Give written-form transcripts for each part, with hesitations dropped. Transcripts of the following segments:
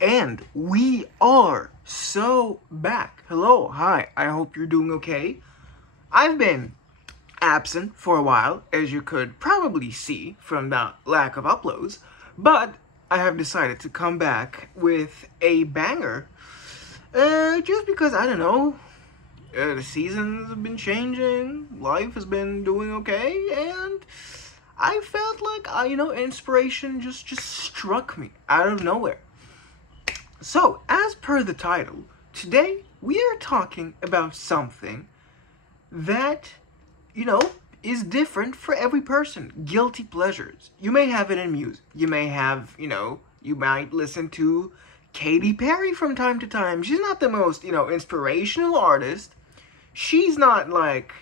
And we are so back. Hello, hi, I hope you're doing okay. I've been absent for a while, as you could probably see from the lack of uploads, but I have decided to come back with a banger. Just because, I don't know, the seasons have been changing, life has been doing okay, and I felt like, inspiration just struck me out of nowhere. So, as per the title, today we are talking about something that, you know, is different for every person. Guilty pleasures. You may have it in music. You may have, you might listen to Katy Perry from time to time. She's not the most, inspirational artist. She's not like,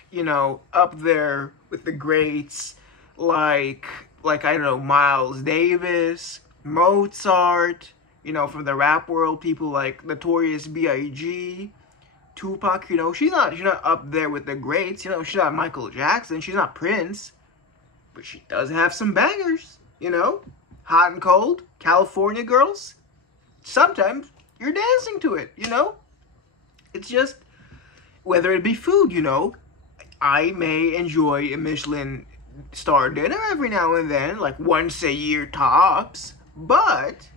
up there with the greats like I don't know, Miles Davis, Mozart, from the rap world, people like Notorious B.I.G., Tupac, she's not up there with the greats, she's not Michael Jackson, she's not Prince, but she does have some bangers. Hot and Cold, California Girls. Sometimes you're dancing to it. It's just whether it be food. I may enjoy a Michelin star dinner every now and then, like once a year tops, but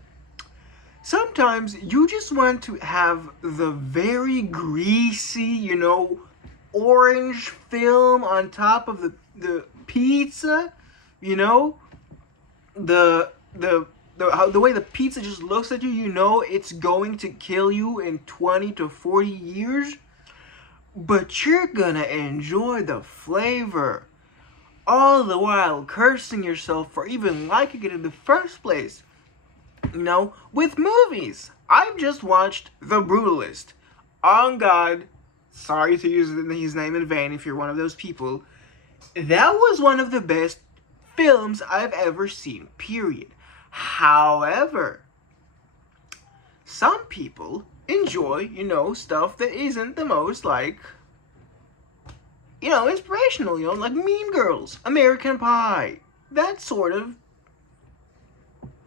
sometimes you just want to have the very greasy, orange film on top of the pizza, you know, the way the pizza just looks at you, it's going to kill you in 20 to 40 years, but you're gonna enjoy the flavor, all the while cursing yourself for even liking it in the first place. With movies, I've just watched The Brutalist. On God, sorry to use his name in vain if you're one of those people. That was one of the best films I've ever seen, period. However, some people enjoy, stuff that isn't the most, inspirational, like Mean Girls, American Pie, that sort of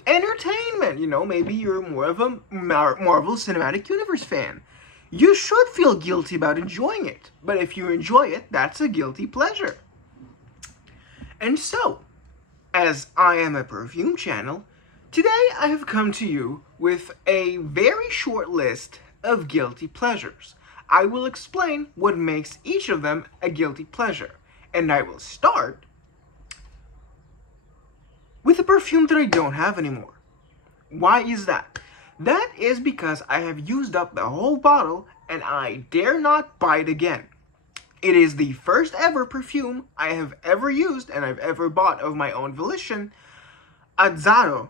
entertainment. Maybe you're more of a Marvel Cinematic Universe fan. You should feel guilty about enjoying it, but if you enjoy it, that's a guilty pleasure. And so, as I am a perfume channel, today I have come to you with a very short list of guilty pleasures. I will explain what makes each of them a guilty pleasure, and I will start with a perfume that I don't have anymore. Why is that? That is because I have used up the whole bottle and I dare not buy it again. It is the first ever perfume I have ever used and I've ever bought of my own volition. Azzaro.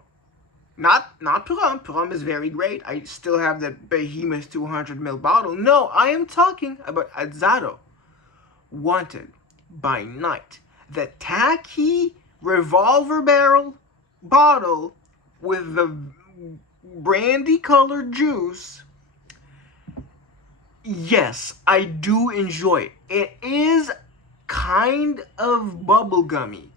Not Perfume. Perfume is very great. I still have that behemoth 200ml bottle. No, I am talking about Azzaro. Wanted by Night. The tacky revolver barrel bottle with the brandy colored juice. Yes, I do enjoy it. It is kind of bubblegummy.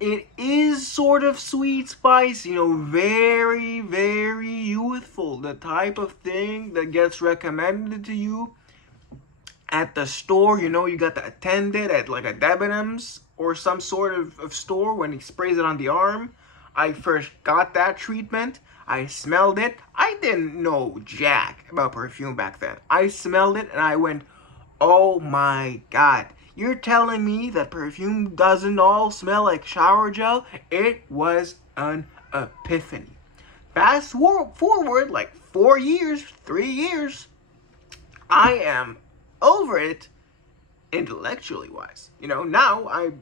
It is sort of sweet spice, very, very youthful. The type of thing that gets recommended to you at the store. You got the attendant at like a Debenhams or some sort of store when he sprays it on the arm. I first got that treatment. I smelled it. I didn't know jack about perfume back then. I smelled it and I went, oh my God. You're telling me that perfume doesn't all smell like shower gel? It was an epiphany. Fast forward like 4 years, 3 years, I am over it intellectually wise. Now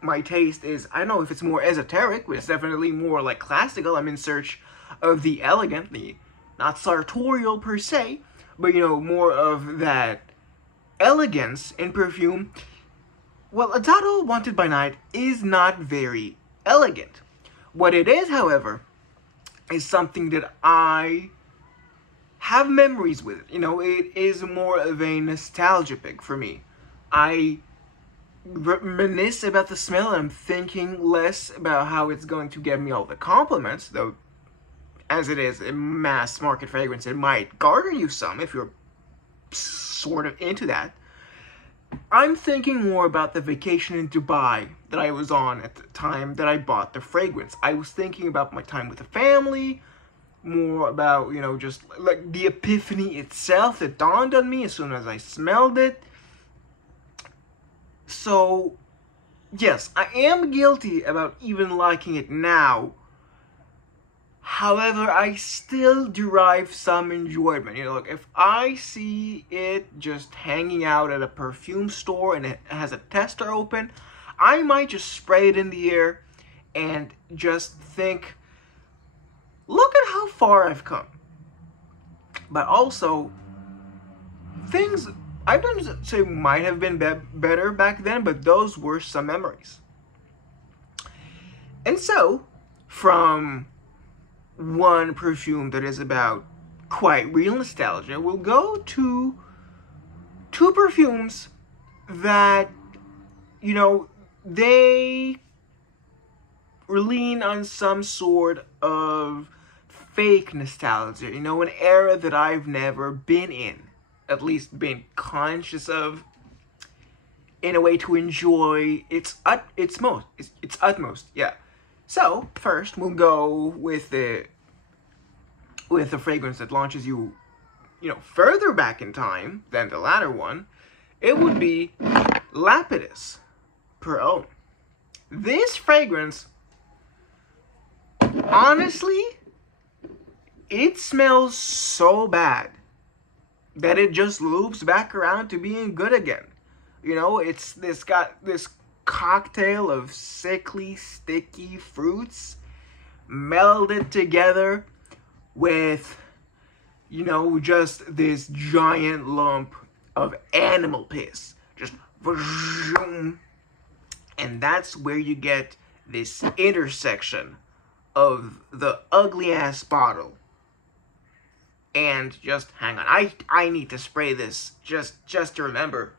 my taste is, I don't know if it's more esoteric, but it's definitely more like classical. I'm in search of the elegant, the not sartorial per se, but more of that elegance in perfume. Well, Azzaro Wanted by Night is not very elegant. What it is, however, is something that I have memories with. It is more of a nostalgia pick for me. I reminisce about the smell and I'm thinking less about how it's going to get me all the compliments, though as it is a mass market fragrance, it might garner you some if you're sort of into that. I'm thinking more about the vacation in Dubai that I was on at the time that I bought the fragrance. I was thinking about my time with the family, more about, just like the epiphany itself that dawned on me as soon as I smelled it. So, yes, I am guilty about even liking it now. However, I still derive some enjoyment. Look, if I see it just hanging out at a perfume store and it has a tester open, I might just spray it in the air and just think, look at how far I've come. But also, things I don't say might have been better back then, but those were some memories. And so, from one perfume that is about quite real nostalgia, we'll go to two perfumes that, they lean on some sort of fake nostalgia, an era that I've never been in, at least been conscious of, in a way to enjoy its utmost. Yeah. So first we'll go with the fragrance that launches you, further back in time than the latter one. It would be Lapidus Perfume. This fragrance, honestly, it smells so bad that it just loops back around to being good again. It's got this cocktail of sickly, sticky fruits melded together with, just this giant lump of animal piss. Just, and that's where you get this intersection of the ugly ass bottle. And just hang on, I need to spray this just to remember.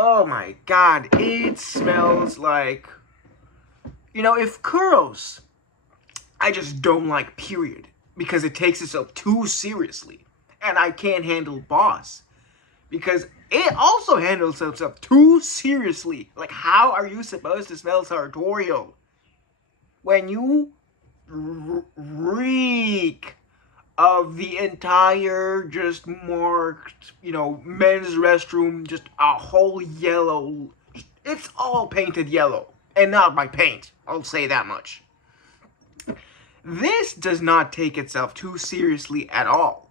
Oh my god, it smells like, if Kuros, I just don't like, period, because it takes itself too seriously, and I can't handle Boss, because it also handles itself too seriously. Like, how are you supposed to smell sartorial when you reek of the entire just marked, men's restroom, just a whole yellow, it's all painted yellow, and not by paint, I'll say that much. This does not take itself too seriously at all.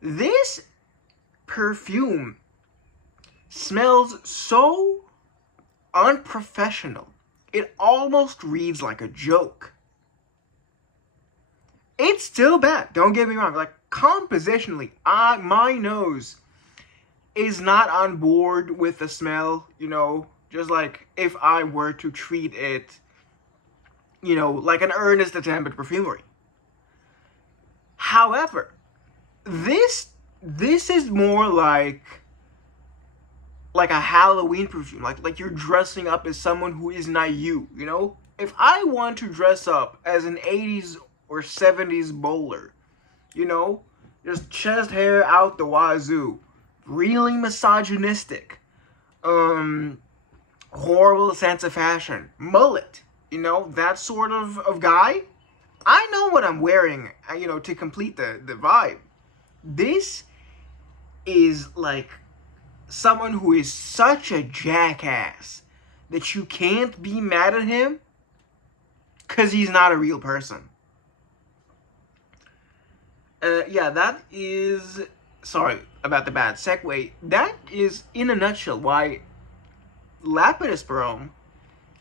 This perfume smells so unprofessional, it almost reads like a joke. It's still bad, don't get me wrong. Like, compositionally, my nose is not on board with the smell, just like if I were to treat it, like an earnest attempt at perfumery. However, this is more like a Halloween perfume, like you're dressing up as someone who is not you, If I want to dress up as an 80s or 70s bowler, just chest hair out the wazoo, really misogynistic, horrible sense of fashion, mullet, that sort of guy, I know what I'm wearing, to complete the vibe. This is like someone who is such a jackass that you can't be mad at him because he's not a real person. Yeah, that is... Sorry about the bad segue. That is, in a nutshell, why Lapidus Perfume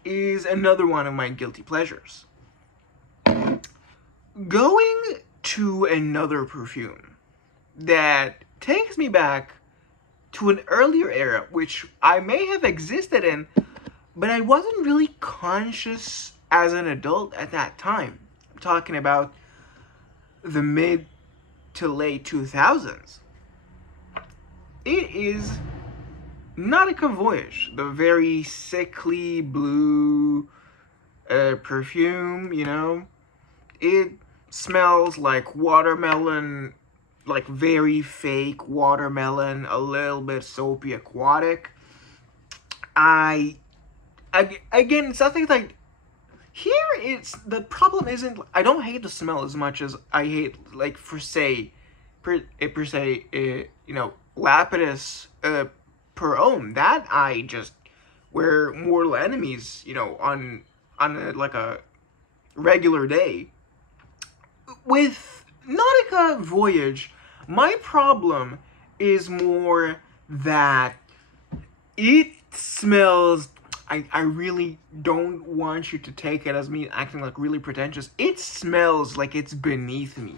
is another one of my guilty pleasures. Going to another perfume that takes me back to an earlier era, which I may have existed in, but I wasn't really conscious as an adult at that time. I'm talking about the mid to late 2000s. It is Nautica Voyage, the very sickly blue perfume, It smells like watermelon, like very fake watermelon, a little bit soapy aquatic. I, again, it's something like here. It's the problem isn't I don't hate the smell as much as I hate like per se, Lapidus per ohm. That I just wear mortal enemies, on like a regular day. With Nautica Voyage, my problem is more that it smells. I really don't want you to take it as me acting like really pretentious. It smells like it's beneath me.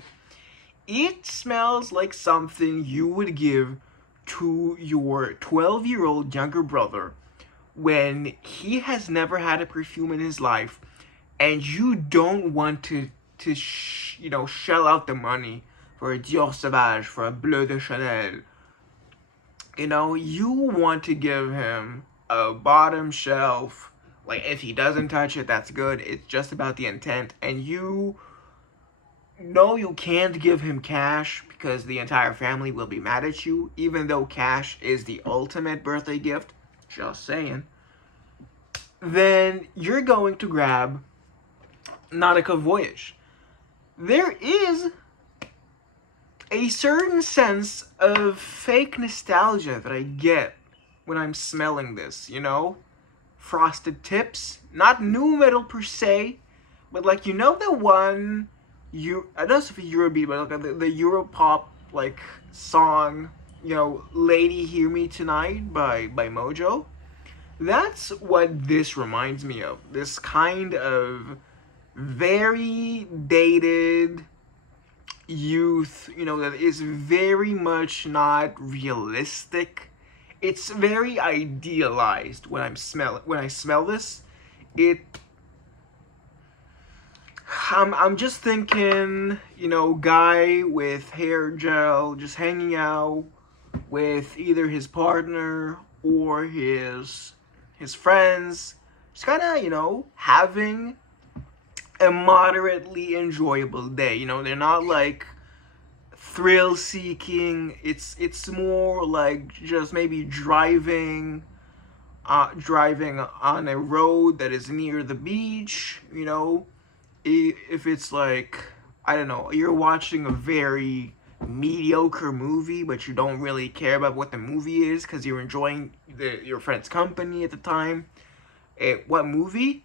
It smells like something you would give to your 12-year-old younger brother when he has never had a perfume in his life and you don't want to shell out the money for a Dior Sauvage, for a Bleu de Chanel. You want to give him a bottom shelf. Like, if he doesn't touch it, that's good. It's just about the intent. And you know you can't give him cash because the entire family will be mad at you, even though cash is the ultimate birthday gift. Just saying. Then you're going to grab Nautica Voyage. There is a certain sense of fake nostalgia that I get when I'm smelling this, Frosted tips, not new metal per se, but like, the one, I don't know if it's Eurobeat, but like the Europop, like, song, Lady Hear Me Tonight by Mojo. That's what this reminds me of. This kind of very dated youth, that is very much not realistic. It's very idealized when I smell this. I'm just thinking, guy with hair gel just hanging out with either his partner or his friends, just kind of, having a moderately enjoyable day. They're not like thrill seeking. It's more like just maybe driving on a road that is near the beach. If it's like, I don't know, you're watching a very mediocre movie, but you don't really care about what the movie is because you're enjoying your friend's company at the time. What movie?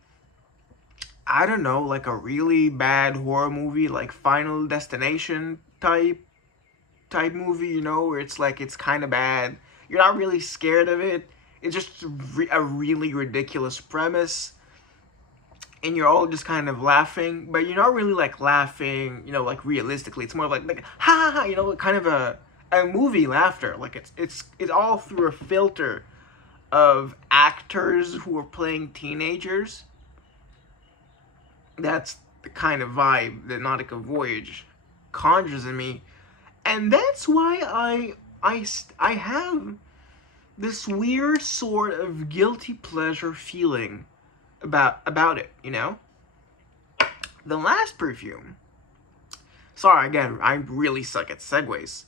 I don't know, like a really bad horror movie, like Final Destination type movie, where it's like it's kind of bad. You're not really scared of it. It's just a really ridiculous premise, and you're all just kind of laughing, but you're not really like laughing, like realistically. It's more like ha ha ha, kind of a movie laughter. Like it's all through a filter of actors who are playing teenagers. That's the kind of vibe that Nautica Voyage conjures in me, and that's why I have this weird sort of guilty pleasure feeling about it. The last perfume. Sorry, again, I really suck at segues.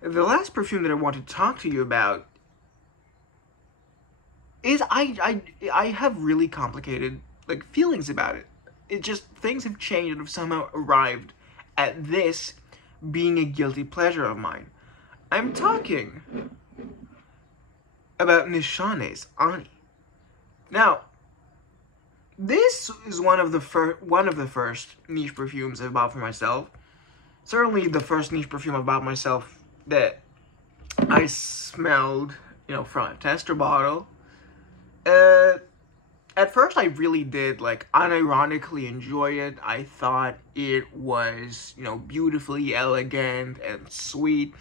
The last perfume that I want to talk to you about is I have really complicated like feelings about it. It just, things have changed and have somehow arrived at this being a guilty pleasure of mine. I'm talking about Nishane's Ani. Now, this is one of the first niche perfumes I bought for myself. Certainly the first niche perfume I bought myself that I smelled, from a tester bottle. At first I really did, like, unironically enjoy it. I thought it was, beautifully elegant and sweet.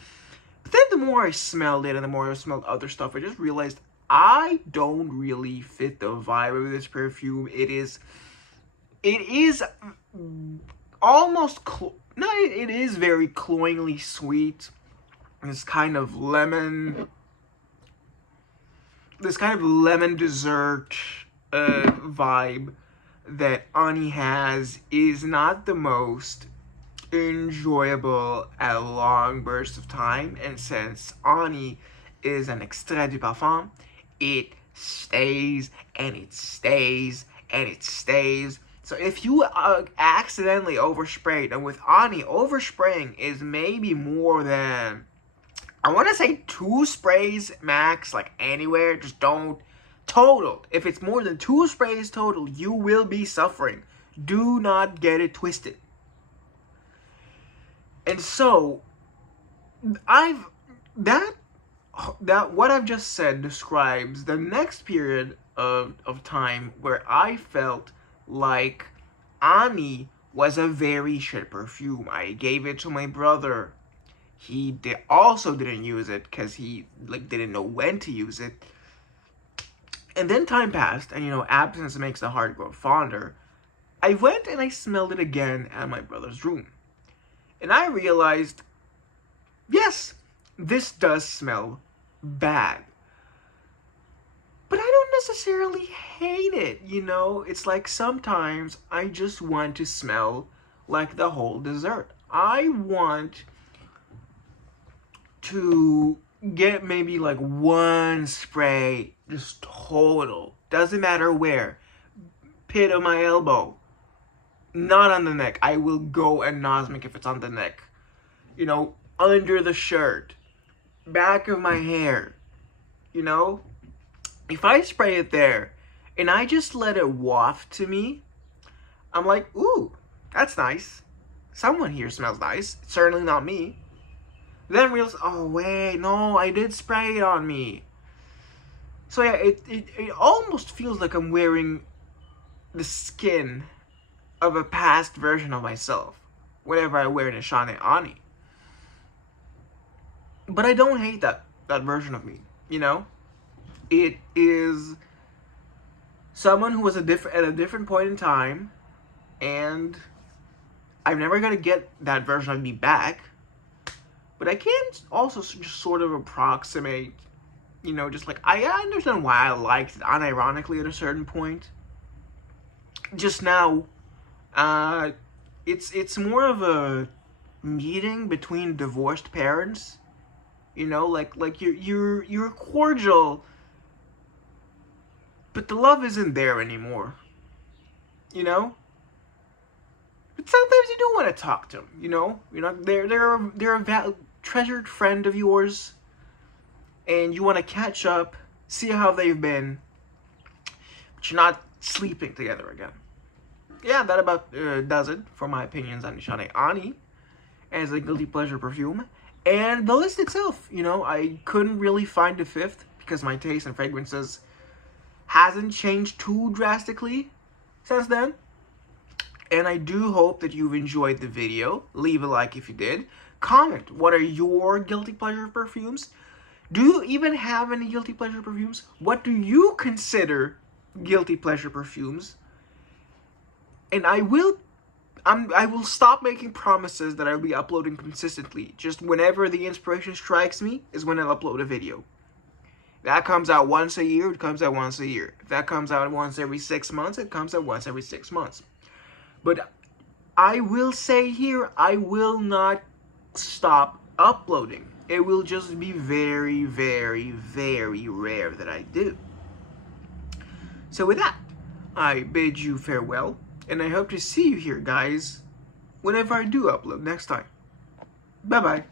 But then the more I smelled it and the more I smelled other stuff, I just realized I don't really fit the vibe of this perfume. It is almost, it is very cloyingly sweet. This kind of lemon dessert vibe that Ani has is not the most enjoyable at a long burst of time, and since Ani is an extrait du parfum, it stays and it stays and it stays. So if you accidentally oversprayed, and with Ani, overspraying is maybe more than, I want to say 2 sprays max, like anywhere, just don't, total. If it's more than 2 sprays total, you will be suffering. Do not get it twisted. And so, I've, that what I've just said describes the next period of time where I felt like Ani was a very shit perfume. I gave it to my brother. He also didn't use it because he didn't know when to use it. And then time passed, and absence makes the heart grow fonder. I went and I smelled it again at my brother's room. And I realized, yes, this does smell bad. But I don't necessarily hate it, It's like sometimes I just want to smell like the whole dessert. I want to get maybe like 1 spray, just total. Doesn't matter where. Pit of my elbow. Not on the neck. I will go anosmic if it's on the neck. Under the shirt. Back of my hair. If I spray it there and I just let it waft to me, I'm like, ooh, that's nice. Someone here smells nice. It's certainly not me. Then realize, oh wait, no, I did spray it on me. So yeah, it almost feels like I'm wearing the skin of a past version of myself whenever I wear Nishane Ani. But I don't hate that version of me, It is someone who was at a different point in time, and I'm never gonna get that version of me back. But I can also just sort of approximate, just like, I understand why I liked it unironically at a certain point. Just now, it's more of a meeting between divorced parents, like you're cordial, but the love isn't there anymore, But sometimes you do want to talk to them, they're a treasured friend of yours, and you want to catch up, see how they've been, but you're not sleeping together again. Yeah, that about does it for my opinions on Nishane Ani as a guilty pleasure perfume. And the list itself, I couldn't really find a fifth because my taste in fragrances hasn't changed too drastically since then. And I do hope that you've enjoyed the video. Leave a like if you did. Comment, what are your guilty pleasure perfumes? Do you even have any guilty pleasure perfumes? What do you consider guilty pleasure perfumes? And I will stop making promises that I'll be uploading consistently. Just whenever the inspiration strikes me is when I'll upload a video. If that comes out once a year, it comes out once a year. If that comes out once every 6 months, it comes out once every 6 months. But I will say here, I will not stop uploading. It will just be very, very, very rare that I do. So with that, I bid you farewell, and I hope to see you here, guys, whenever I do upload next time. Bye-bye.